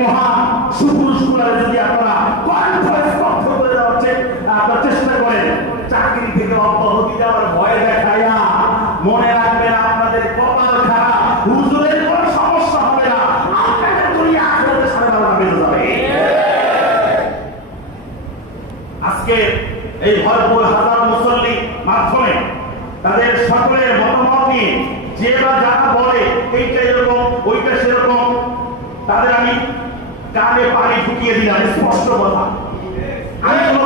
মহান সুপুরুষগুলারে যদি আপনারা স্তব্ধ করে দেওয়ার আপনার চেষ্টা করেন, চাকরি থেকে অব্যাহতি দেওয়ার ভয় দেখাইয়া, মনে রাখবেন আপনাদের কপাল খারাপ, হুজুরের কোনো সমস্যা হবে না, আপনাদের দুনিয়া আখিরাতে সাড়ে বারোটা বেজে যাবে। আজকে এই ভরপুর হাজার মুসল্লি মাধ্যমে তাদের সকলের মতামত নিয়ে যে বা যারা বলে এইটা এরকম ওইটা সেরকম, তাদের আমি কানে পানি ঢুকিয়ে দিলাম। স্পষ্ট কথা, আমি কোনো